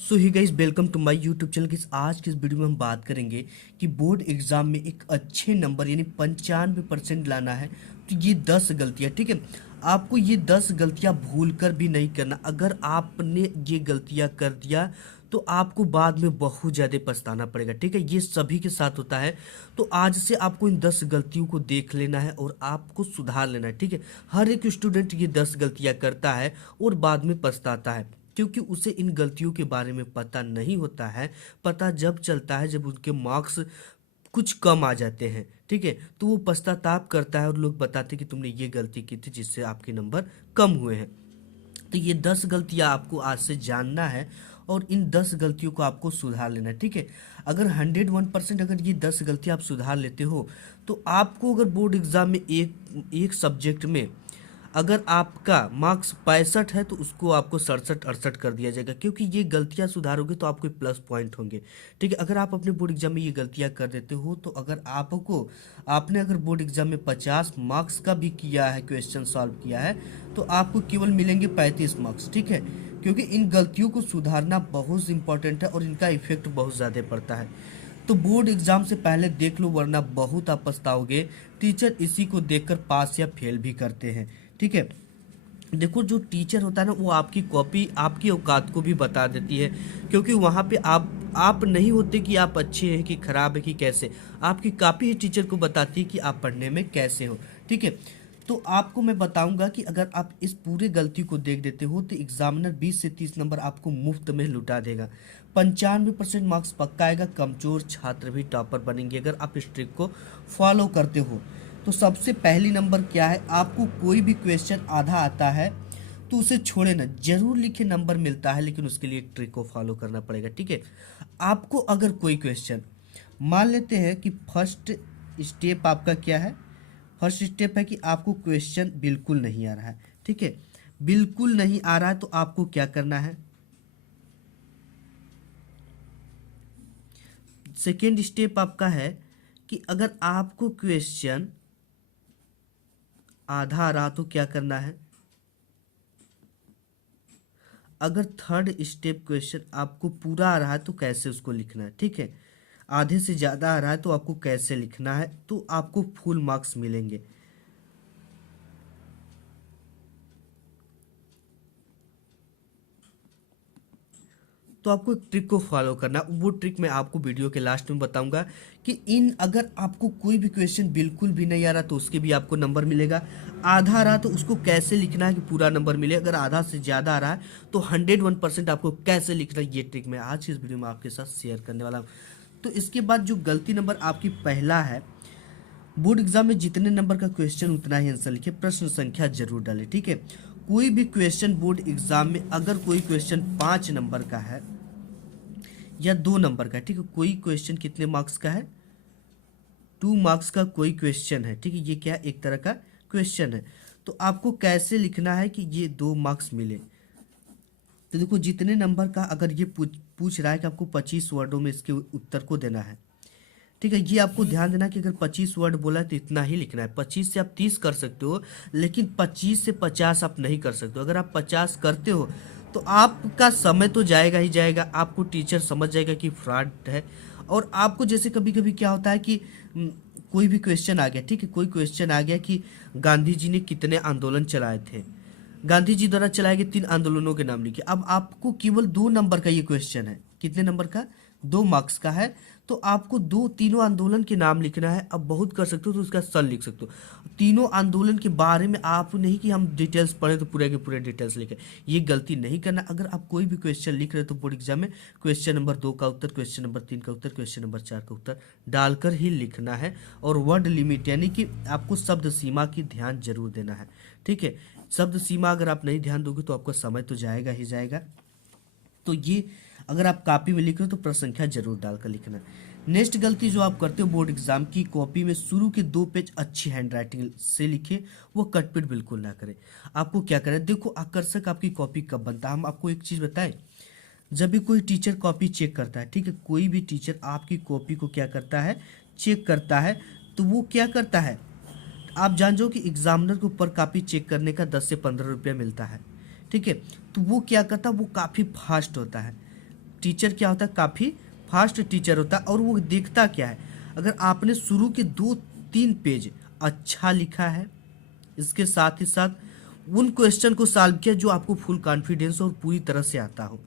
So hi guys, welcome to my YouTube channel. आज के इस वीडियो में हम बात करेंगे कि बोर्ड एग्जाम में एक अच्छे नंबर यानी 95% लाना है। तो ये 10 गलतियां, ठीक है, आपको ये 10 गलतियां भूल कर भी नहीं करना। अगर आपने ये गलतियां कर दिया तो आपको बाद में बहुत ज़्यादा पछताना पड़ेगा, ठीक है। ये सभी के साथ होता है। तो आज से आपको इन 10 गलतियों को देख लेना है और आपको सुधार लेना है, ठीक है। हर एक स्टूडेंट ये 10 गलतियां करता है और बाद में पछताता है, क्योंकि उसे इन गलतियों के बारे में पता नहीं होता है। पता जब चलता है जब उनके मार्क्स कुछ कम आ जाते हैं, ठीक है, तो वो पश्चाताप करता है और लोग बताते हैं कि तुमने ये गलती की थी जिससे आपके नंबर कम हुए हैं। तो ये 10 गलतियां आपको आज से जानना है और इन 10 गलतियों को आपको सुधार लेना है, ठीक है। अगर 101% अगर ये 10 गलतियां आप सुधार लेते हो तो आपको अगर बोर्ड एग्जाम में एक एक सब्जेक्ट में अगर आपका मार्क्स 65 है तो उसको आपको 67-68 कर दिया जाएगा, क्योंकि ये गलतियां सुधारोगे तो आपको प्लस पॉइंट होंगे, ठीक है। अगर आप अपने बोर्ड एग्जाम में ये गलतियां कर देते हो तो अगर आपने अगर बोर्ड एग्जाम में 50 मार्क्स का भी किया है, क्वेश्चन सॉल्व किया है, तो आपको केवल मिलेंगे 35 मार्क्स, ठीक है। क्योंकि इन गलतियों को सुधारना बहुत इंपॉर्टेंट है और इनका इफेक्ट बहुत ज़्यादा पड़ता है। तो बोर्ड एग्जाम से पहले देख लो, वरना बहुत आप पछताओगे। टीचर इसी को देखकर पास या फेल भी करते हैं, ठीक है। देखो, जो टीचर होता है ना, वो आपकी कॉपी आपकी औकात को भी बता देती है, क्योंकि वहाँ पे आप नहीं होते कि आप अच्छे हैं कि खराब है कि कैसे। आपकी कॉपी ही टीचर को बताती है कि आप पढ़ने में कैसे हो, ठीक है। तो आपको मैं बताऊंगा कि अगर आप इस पूरे गलती को देख देते हो तो एग्जामिनर 20 से 30 नंबर आपको मुफ्त में लुटा देगा। 95% मार्क्स पक्का आएगा। कमजोर छात्र भी टॉपर बनेंगे अगर आप इस ट्रिक को फॉलो करते हो। तो सबसे पहली नंबर क्या है, आपको कोई भी क्वेश्चन आधा आता है तो उसे छोड़े ना, जरूर लिखे, नंबर मिलता है, लेकिन उसके लिए एक ट्रिक को फॉलो करना पड़ेगा, ठीक है। आपको अगर कोई क्वेश्चन, मान लेते हैं कि फर्स्ट स्टेप आपका क्या है, फर्स्ट स्टेप है कि आपको क्वेश्चन बिल्कुल नहीं आ रहा है, ठीक है। बिल्कुल नहीं आ रहा है तो आपको क्या करना है। सेकेंड स्टेप आपका है कि अगर आपको क्वेश्चन आधा आ रहा तो क्या करना है। अगर थर्ड स्टेप क्वेश्चन आपको पूरा आ रहा है तो कैसे उसको लिखना है, ठीक है। आधे से ज़्यादा आ रहा है तो आपको कैसे लिखना है, तो आपको फुल मार्क्स मिलेंगे। तो आपको एक ट्रिक को फॉलो करना, वो ट्रिक मैं आपको वीडियो के लास्ट में बताऊंगा कि इन अगर आपको कोई भी क्वेश्चन बिल्कुल भी नहीं आ रहा तो उसके भी आपको नंबर मिलेगा। आधा आ रहा तो उसको कैसे लिखना है कि पूरा नंबर मिले। अगर आधा से ज़्यादा आ रहा है तो 101% आपको कैसे लिखना है, ये ट्रिक मैं आज की इस वीडियो में आपके साथ शेयर करने वाला हूँ। तो इसके बाद जो गलती नंबर आपकी पहला है, बोर्ड एग्जाम में जितने नंबर का क्वेश्चन उतना ही आंसर लिखे, प्रश्न संख्या जरूर डालें, ठीक है। कोई भी क्वेश्चन बोर्ड एग्जाम में अगर कोई क्वेश्चन 5 नंबर का है या 2 नंबर का है, ठीक है, कोई क्वेश्चन कितने मार्क्स का है, 2 मार्क्स का कोई क्वेश्चन है, ठीक है, ये क्या है, एक तरह का क्वेश्चन है। तो आपको कैसे लिखना है कि ये 2 मार्क्स मिले। तो देखो, जितने नंबर का अगर ये पूछ रहा है कि आपको 25 वर्डों में इसके उत्तर को देना है, ठीक है, ये आपको ध्यान देना कि अगर 25 वर्ड बोला है तो इतना ही लिखना है। 25 से आप 30 कर सकते हो, लेकिन 25 से 50 आप नहीं कर सकते हो। अगर आप 50 करते हो तो आपका समय तो जाएगा ही जाएगा, आपको टीचर समझ जाएगा कि फ्रॉड है। और आपको जैसे कभी कभी क्या होता है कि कोई भी क्वेश्चन आ गया, ठीक है, कोई क्वेश्चन आ गया कि गांधी जी ने कितने आंदोलन चलाए थे, गांधी जी द्वारा चलाए गए 3 आंदोलनों के नाम लिखिए। अब आपको केवल 2 नंबर का ये क्वेश्चन है, कितने नंबर का, 2 मार्क्स का है। तो आपको तीनों आंदोलन के नाम लिखना है। अब बहुत कर सकते हो तो उसका सन लिख सकते हो। तीनों आंदोलन के बारे में आप नहीं कि हम डिटेल्स पढ़े तो पूरे के पूरे डिटेल्स लिखे, ये गलती नहीं करना। अगर आप कोई भी क्वेश्चन लिख रहे हो तो बोर्ड एग्जाम में क्वेश्चन नंबर 2 का उत्तर, क्वेश्चन नंबर 3 का उत्तर, क्वेश्चन नंबर 4 का उत्तर डालकर ही लिखना है। और वर्ड लिमिट यानी कि आपको शब्द सीमा की ध्यान जरूर देना है, ठीक है। शब्द सीमा अगर आप नहीं ध्यान दोगे तो आपका समय तो जाएगा ही जाएगा। तो ये अगर आप कॉपी में लिख रहे हो तो प्रश्न संख्या जरूर डालकर लिखना। नेक्स्ट गलती जो आप करते हो, बोर्ड एग्जाम की कॉपी में शुरू के 2 पेज अच्छी हैंड राइटिंग से लिखे, वो कटपीट बिल्कुल ना करें। आपको क्या करें, देखो, आकर्षक आपकी कॉपी कब बनता है, हम आपको एक चीज़ बताएं। जब भी कोई टीचर कॉपी चेक करता है, ठीक है, कोई भी टीचर आपकी कॉपी को क्या करता है, चेक करता है, तो वो क्या करता है, आप जान जाओ कि एग्जामिनर के ऊपर कॉपी चेक करने का 10 से 15 रुपया मिलता है, ठीक है। तो वो क्या करता है, वो काफ़ी फास्ट होता है। टीचर क्या होता है, काफ़ी फास्ट टीचर होता है, और वो देखता क्या है, अगर आपने शुरू के 2-3 पेज अच्छा लिखा है, इसके साथ ही साथ उन क्वेश्चन को सॉल्व किया जो आपको फुल कॉन्फिडेंस और पूरी तरह से आता हो,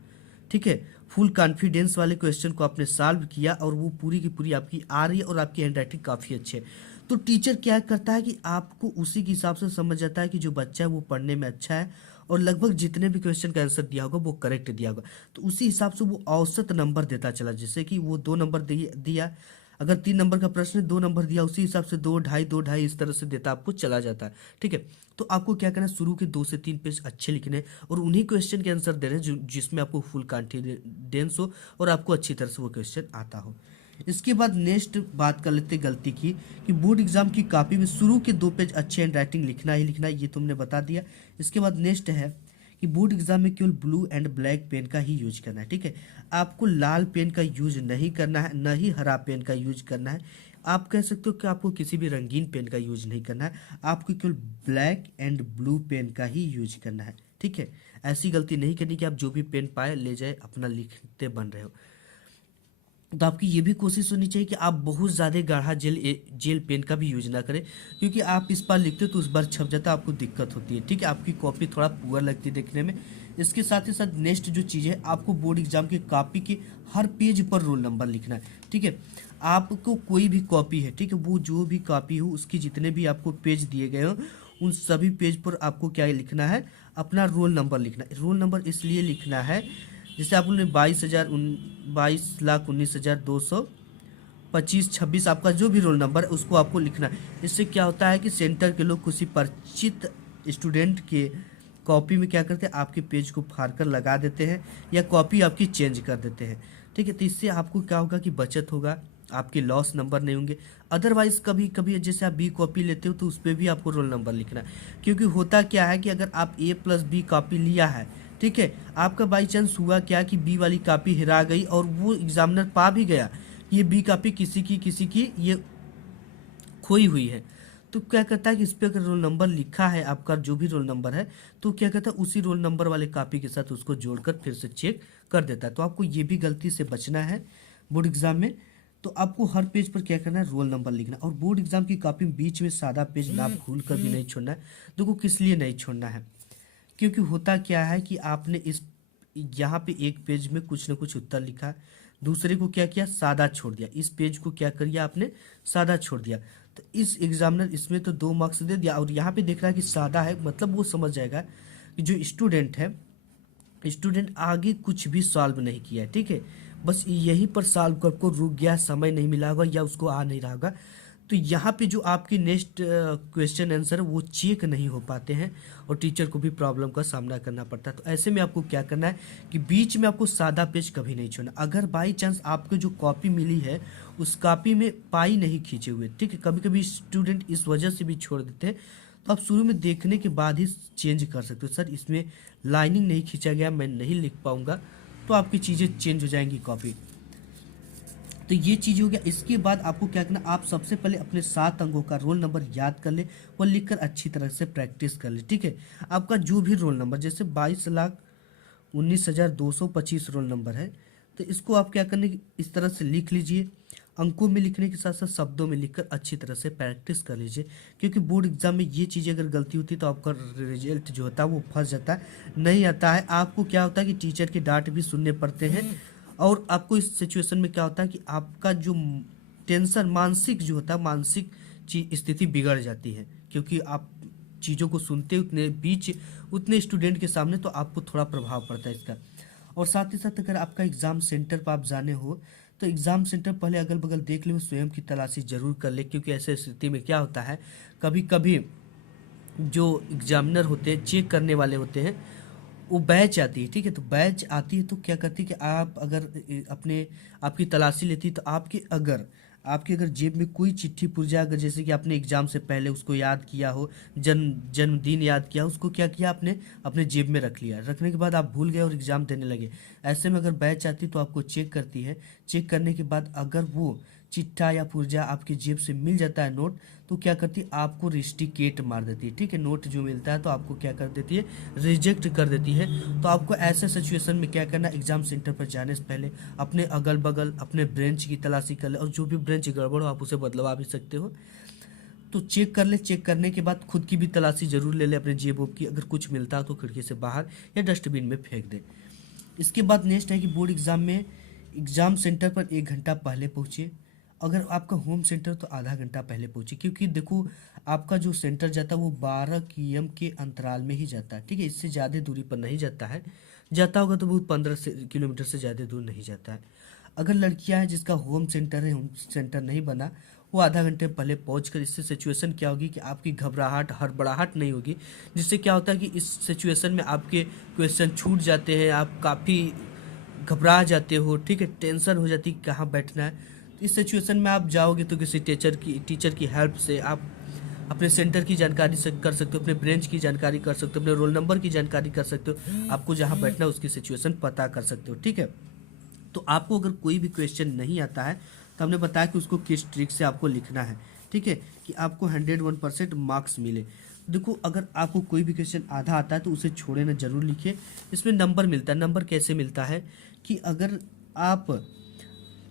ठीक है, फुल कॉन्फिडेंस वाले क्वेश्चन को आपने सॉल्व किया और वो पूरी की पूरी आपकी आ रही है और आपकी हैंड राइटिंग काफ़ी अच्छी है, तो टीचर क्या करता है कि आपको उसी के हिसाब से समझ जाता है कि जो बच्चा है वो पढ़ने में अच्छा है और लगभग जितने भी क्वेश्चन का आंसर दिया होगा वो करेक्ट दिया होगा, तो उसी हिसाब से वो औसत नंबर देता चला, जैसे कि वो 2 नंबर दिया, अगर 3 नंबर का प्रश्न है 2 नंबर दिया, उसी हिसाब से 2 ढाई इस तरह से देता आपको चला जाता है, ठीक है। तो आपको क्या करना है, शुरू के 2 से 3 पेज अच्छे लिखने हैं और उन्हीं क्वेश्चन के आंसर देने हैं जिसमें आपको फुल कॉन्फिडेंस हो और आपको अच्छी तरह से वो क्वेश्चन आता हो। इसके बाद नेक्स्ट बात कर लेते गलती की, कि बोर्ड एग्जाम की कॉपी में शुरू के 2 पेज अच्छे हैंड राइटिंग लिखना ही लिखना है, ये तुमने बता दिया। इसके बाद नेक्स्ट है कि बोर्ड एग्जाम में केवल ब्लू एंड ब्लैक पेन का ही यूज करना है, ठीक है, आपको लाल पेन का यूज नहीं करना है, न ही हरा पेन का यूज करना है, आप कह सकते हो कि आपको किसी भी रंगीन पेन का यूज नहीं करना है, आपको केवल ब्लैक एंड ब्लू पेन का ही यूज करना है, ठीक है। ऐसी गलती नहीं करनी कि आप जो भी पेन पाए ले जाए अपना लिखते बन रहे हो। तो आपकी ये भी कोशिश होनी चाहिए कि आप बहुत ज़्यादा गाढ़ा जेल पेन का भी यूज ना करें, क्योंकि आप इस बार लिखते हो तो उस बार छप जाता है, आपको दिक्कत होती है, ठीक है, आपकी कॉपी थोड़ा पुअर लगती है देखने में। इसके साथ ही साथ नेक्स्ट जो चीज़ है, आपको बोर्ड एग्जाम की कॉपी के हर पेज पर रोल नंबर लिखना है, ठीक है। आपको कोई भी कॉपी है, ठीक है, वो जो भी कॉपी हो उसकी जितने भी आपको पेज दिए गए हो उन सभी पेज पर आपको क्या लिखना है, अपना रोल नंबर लिखना है। रोल नंबर इसलिए लिखना है, जैसे आपने 22,19,225 आपका जो भी रोल नंबर है उसको आपको लिखना है। इससे क्या होता है कि सेंटर के लोग किसी परिचित स्टूडेंट के कॉपी में क्या करते हैं, आपके पेज को फाड़ कर लगा देते हैं या कॉपी आपकी चेंज कर देते हैं, ठीक है। तो इससे आपको क्या होगा कि बचत होगा, आपके लॉस नंबर नहीं होंगे। अदरवाइज कभी कभी जैसे आप बी कॉपी लेते हो तो उस पर भी आपको रोल नंबर लिखना है, क्योंकि होता क्या है कि अगर आप A+B कॉपी लिया है, ठीक है, आपका बाई चांस हुआ क्या कि बी वाली कॉपी हिरा गई और वो एग्जामिनर पा भी गया ये बी कॉपी किसी की ये खोई हुई है, तो क्या करता है कि इस पर अगर रोल नंबर लिखा है आपका जो भी रोल नंबर है, तो क्या करता है उसी रोल नंबर वाले कॉपी के साथ उसको जोड़कर फिर से चेक कर देता है। तो आपको ये भी गलती से बचना है बोर्ड एग्जाम में। तो आपको हर पेज पर क्या करना है, रोल नंबर लिखना, और बोर्ड एग्जाम की कॉपी में बीच में सादा पेज ना भूल कर भी नहीं छोड़ना है। देखो किस लिए नहीं छोड़ना है, क्योंकि होता क्या है कि आपने इस यहाँ पे एक पेज में कुछ ना कुछ उत्तर लिखा है, दूसरे को क्या किया, सादा छोड़ दिया, इस पेज को क्या कर दिया आपने, सादा छोड़ दिया, तो इस एग्जामिनर इसमें तो 2 मार्क्स दे दिया, और यहाँ पे देख रहा है कि सादा है, मतलब वो समझ जाएगा कि जो स्टूडेंट है, स्टूडेंट आगे कुछ भी सॉल्व नहीं किया है, ठीक है, बस यहीं पर सॉल्व कर को रुक गया, समय नहीं मिला होगा या उसको आ नहीं रहा होगा, तो यहाँ पे जो आपकी नेक्स्ट क्वेश्चन आंसर है वो चेक नहीं हो पाते हैं और टीचर को भी प्रॉब्लम का सामना करना पड़ता है। तो ऐसे में आपको क्या करना है कि बीच में आपको सादा पेज कभी नहीं छोड़ना। अगर बाई चांस आपको जो कॉपी मिली है उस कॉपी में पाई नहीं खींचे हुए, ठीक है, कभी कभी स्टूडेंट इस वजह से भी छोड़ देते हैं, तो आप शुरू में देखने के बाद ही चेंज कर सकते हो, सर इसमें लाइनिंग नहीं खींचा गया, मैं नहीं लिख पाऊंगा, तो आपकी चीज़ें चेंज हो जाएंगी कॉपी। तो ये चीज़ हो गया। इसके बाद आपको क्या करना, आप सबसे पहले अपने 7 अंकों का रोल नंबर याद कर ले और लिखकर अच्छी तरह से प्रैक्टिस कर ले, ठीक है। आपका जो भी रोल नंबर, जैसे 22,19,225 रोल नंबर है, तो इसको आप क्या करने, इस तरह से लिख लीजिए, अंकों में लिखने के साथ साथ शब्दों में लिखकर अच्छी तरह से प्रैक्टिस कर लीजिए, क्योंकि बोर्ड एग्जाम में ये चीज़ें अगर गलती होती है तो आपका रिजल्ट जो होता है वो फंस जाता है, नहीं आता है। आपको क्या होता है कि टीचर के डांट भी सुनने पड़ते हैं, और आपको इस सिचुएशन में क्या होता है कि आपका जो टेंशन मानसिक जो होता है, मानसिक स्थिति बिगड़ जाती है, क्योंकि आप चीज़ों को सुनते उतने स्टूडेंट के सामने, तो आपको थोड़ा प्रभाव पड़ता है इसका। और साथ ही साथ अगर आपका एग्ज़ाम सेंटर पर आप जाने हो तो एग्ज़ाम सेंटर पहले अगल बगल देख ले, स्वयं की तलाशी जरूर कर ले, क्योंकि ऐसे स्थिति में क्या होता है, कभी कभी जो एग्जामिनर होते हैं, चेक करने वाले होते हैं, वो बैच आती है, ठीक है, तो बैच आती है तो क्या करती है कि आप अगर आपकी तलाशी लेती है, तो आपके अगर जेब में कोई चिट्ठी पुर्जा, अगर जैसे कि आपने एग्जाम से पहले उसको याद किया हो, जन्मदिन याद किया, उसको क्या किया आपने अपने जेब में रख लिया, रखने के बाद आप भूल गए और एग्जाम देने लगे, ऐसे में अगर बैच आती तो आपको चेक करती है, चेक करने के बाद अगर वो चिट्ठा या पुर्जा आपके जेब से मिल जाता है नोट, तो क्या करती है आपको रिस्टिकेट मार देती है, ठीक है। नोट जो मिलता है तो आपको क्या कर देती है, रिजेक्ट कर देती है। तो आपको ऐसे सिचुएशन में क्या करना, एग्जाम सेंटर पर जाने से पहले अपने अगल बगल अपने ब्रांच की तलाशी कर ले, और जो भी ब्रांच गड़बड़ हो आप उसे बदलवा भी सकते हो। तो चेक कर ले, चेक करने के बाद खुद की भी तलाशी जरूर ले ले अपने जेब वोब की, अगर कुछ मिलता है तो खिड़की से बाहर या डस्टबिन में फेंक दे। इसके बाद नेक्स्ट है कि बोर्ड एग्जाम में एग्जाम सेंटर पर 1 घंटा पहले पहुँचे। अगर आपका होम सेंटर तो आधा घंटा पहले पहुँचे, क्योंकि देखो आपका जो सेंटर जाता है वो 12 km के अंतराल में ही जाता है, ठीक है। इससे ज़्यादा दूरी पर नहीं जाता है, जाता होगा तो वो 15 किलोमीटर से ज़्यादा दूर नहीं जाता है। अगर लड़कियां हैं जिसका होम सेंटर है, होम सेंटर नहीं बना, वो आधा घंटे पहले पहुँच कर, इससे सिचुएशन क्या होगी कि आपकी घबराहट हड़बड़ाहट नहीं होगी, जिससे क्या होता है कि इस सिचुएशन में आपके क्वेश्चन छूट जाते हैं, आप काफ़ी घबरा जाते हो, ठीक है, टेंशन हो जाती है कि कहाँ बैठना है। तो इस सिचुएशन में आप जाओगे तो किसी टीचर की हेल्प से आप अपने सेंटर की जानकारी से कर सकते हो, अपने ब्रांच की जानकारी कर सकते हो, अपने रोल नंबर की जानकारी कर सकते हो, आपको जहाँ बैठना है उसकी सिचुएशन पता कर सकते हो, ठीक है। तो आपको अगर कोई भी क्वेश्चन नहीं आता है तो हमने बताया कि उसको किस ट्रिक से आपको लिखना है, ठीक है, कि आपको 101% मार्क्स मिले। देखो अगर आपको कोई भी क्वेश्चन आधा आता है तो उसे छोड़े ना, जरूर लिखिए। इसमें नंबर मिलता है। नंबर कैसे मिलता है कि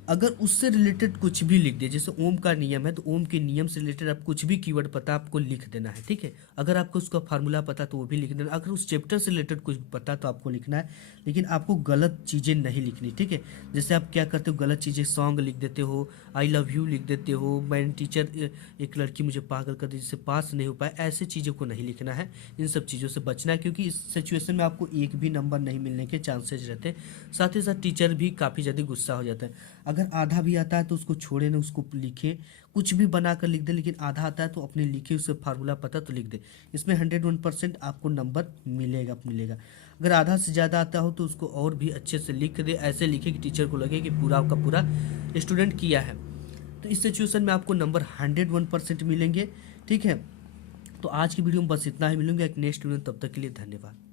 अगर उससे रिलेटेड कुछ भी लिख दिए, जैसे ओम का नियम है तो ओम के नियम से रिलेटेड आप कुछ भी कीवर्ड पता आपको लिख देना है, ठीक है। अगर आपको उसका फार्मूला पता तो वो भी लिख देना। अगर उस चैप्टर से रिलेटेड कुछ पता तो आपको लिखना है, लेकिन आपको गलत चीज़ें नहीं लिखनी, ठीक है। जैसे आप क्या करते हो, गलत चीज़ें सॉन्ग लिख देते हो, आई लव यू लिख देते हो, मैंने टीचर एक लड़की मुझे पागल कर दी जिससे पास नहीं हो पाया, ऐसे चीज़ों को नहीं लिखना है। इन सब चीज़ों से बचना है, क्योंकि इस सिचुएशन में आपको एक भी नंबर नहीं मिलने के चांसेस रहते हैं। साथ ही साथ टीचर भी काफ़ी ज़्यादा गुस्सा हो जाता है। अगर आधा भी आता है तो उसको छोड़े ना, उसको लिखे, कुछ भी बना कर लिख दे, लेकिन आधा आता है तो अपने लिखे उसे फार्मूला पता तो लिख दे। इसमें 101% आपको नंबर मिलेगा। अगर आधा से ज़्यादा आता हो तो उसको और भी अच्छे से लिख दे, ऐसे लिखे कि टीचर को लगे कि पूरा का पूरा स्टूडेंट किया है। तो इस सिचुएशन में आपको नंबर 101% मिलेंगे, ठीक है। तो आज की वीडियो में बस इतना ही, मिलेंगे एक नेक्स्ट वीडियो, तब तक के लिए धन्यवाद।